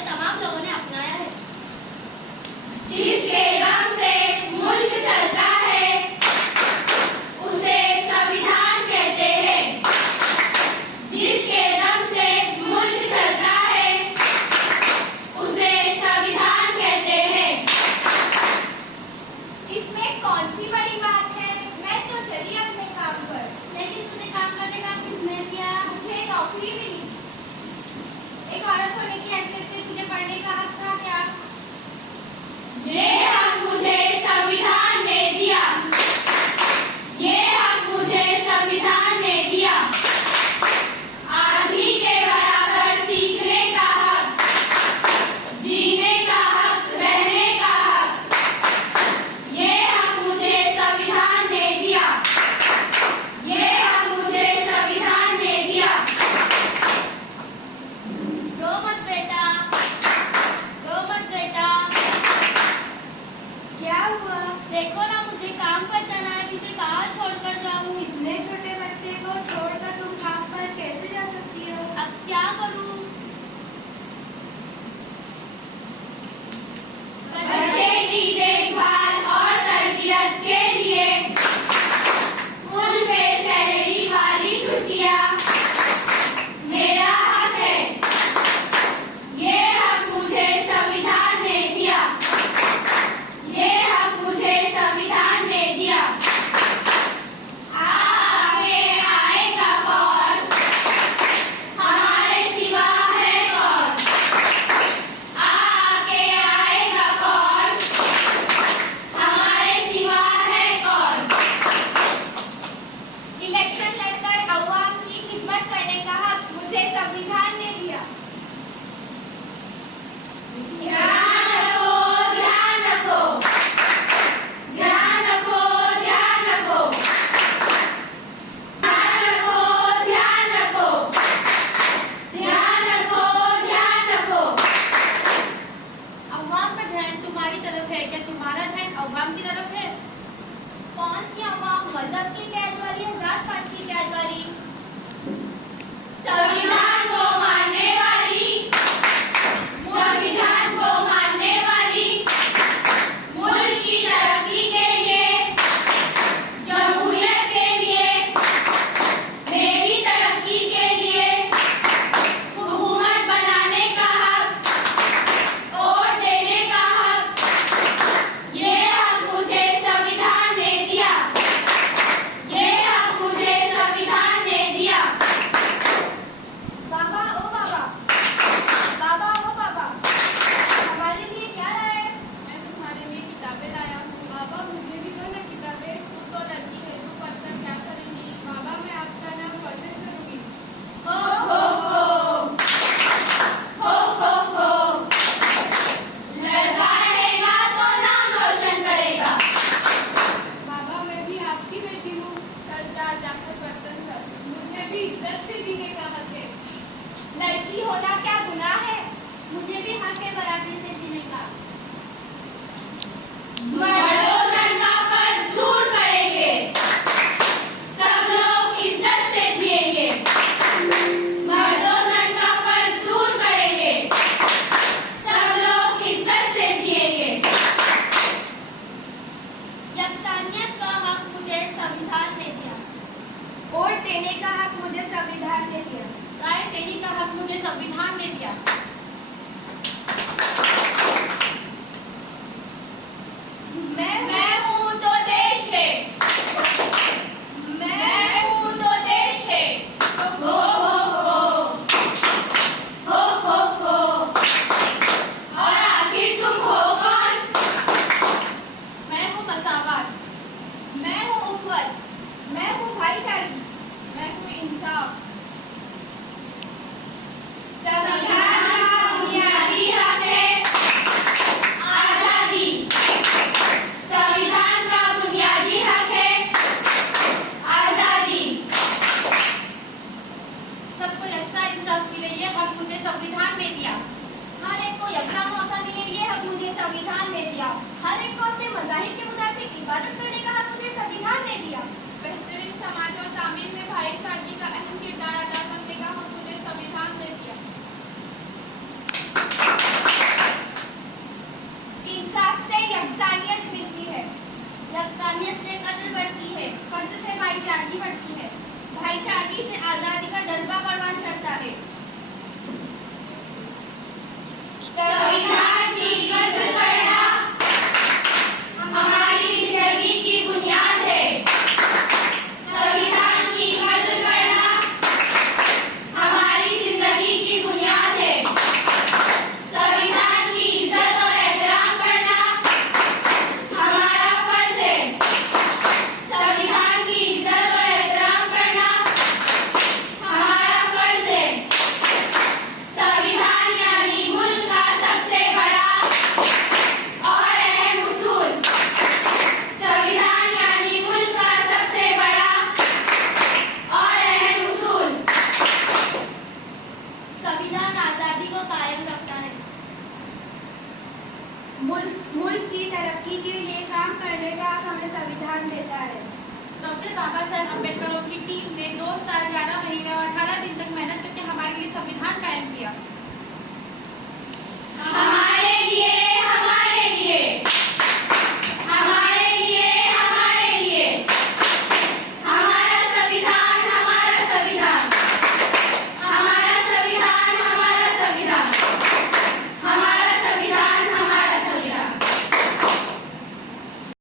हमारे तमाम लोगों ने अपनाया है। जिसके दम से मुल्क चलता है उसे संविधान कहते हैं। जिसके दम से मुल्क चलता है उसे संविधान कहते हैं। इसमें कौन सी बड़ी बात है? मैं तो चली अपने काम पर। लेकिन तुझे काम करने का किसने दिया? मुझे नौकरी मिली। एक औरत होने की हैसियत से तुझे पढ़ने का हक था क्या? ये हक मुझे संविधान ने दिया। ये हक मुझे संविधान ने दिया। आदमी के बराबर सीखने का हक, जीने का हक, रहने का हक, ये हक मुझे संविधान ने दिया। ये हक मुझे संविधान ने दिया। रो मत बेटा, रो मत बेटा। क्या हुआ? देखो ना, मुझे काम पर जाना है। तुझे कहाँ छोड़कर जाऊँ? इतने छोटे बच्चे को छोड़कर तुम काम पर कैसे जा सकती हो? अब क्या करूँ? बच्चे की देखभाल और तरबियत के लिए फुल पे सैलरी वाली छुट्टियां मेरा हक है। ये हक मुझे संविधान ने दिया। ये हक मुझे संविधान ने दिया। आगे आएगा कौन? हमारे सिवा है कौन? आगे आएगा कौन? हमारे सिवा है कौन? इलेक्शन लड़कर अवाम की खिदमत करने का हक मुझे संविधान ने दिया। ध्यान रखो, ध्यान रखो, ध्यान रखो, ध्यान रखो, ध्यान रखो, ध्यान रखो, ध्यान रखो, ध्यान रखो। अवाम का ध्यान तुम्हारी तरफ है, क्या तुम्हारा ध्यान अवाम की तरफ है? कौन सी अवाम? मजहब की कैद वाली या जात पात की कैद वाली? संविधान को मानने वाली, संविधान को मानने वाली, मुल्क की तरक्की के लिए, जमहूरियत के लिए, मेरी तरक्की के लिए, हुकूमत बनाने का हक, वोट देने का हक, ये हक मुझे संविधान ने दिया। ये हक मुझे संविधान ने दिया। बाबा ओ बाबा, बाबा ओ बाबा, हमारे लिए क्या लाए? मैं तुम्हारे लिए किताबें लाया हूँ। बाबा मुझे भी दो ना किताबें। तू तो लड़की है, तू पढ़कर क्या करेंगी? बाबा मैं आपका नाम रोशन करूँगी। हो हो हो, हो हो हो, लड़का रहेगा तो नाम रोशन करेगा। बाबा मैं भी आपकी बेटी हूँ। चल जा, जाकर बर्तन कर। मुझे भी इज्जत से जीने का हक है। लड़की होना क्या गुनाह है? मुझे भी हक है बराबरी से जीने का। मर्दों का फर्क दूर करेंगे, सब लोग इज्जत से जिएंगे। मर्दों का फर्क दूर करेंगे, सब लोग इज्जत से जिएंगे। यकसानियत का हक मुझे संविधान ने दिया। वोट देने का हक मुझे संविधान ने दिया। राय देने का हक मुझे संविधान ने दिया। मैं हूँ तो देश है, मैं हूँ तो देश है। हो हो हो, हो हो हो, और आखिर तुम हो कौन? मैं हूँ मसावत, मैं हूँ उखवत, मैं हूँ भाईचारी। मैं हूँ इंसाफ। संविधान का बुनियादी हक है आजादी। संविधान का बुनियादी हक है आजादी। सबको यकसा इंसाफ मिले, ये हक मुझे संविधान ने दिया। हर एक को यकसा मौका मिले, ये हक मुझे संविधान ने दिया। हर एक को अपने मज़ाहिब के मुताबिक इबादत करने का हक मुझे संविधान ने दिया। बेहतरीन समाज और तामीर में भाईचारे का अहम किरदार अदा करने का हक मुझे संविधान ने दिया। ध्यान देता है। डॉक्टर बाबा साहेब अम्बेडकर की टीम ने 2 साल 11 महीने और 18 दिन तक मेहनत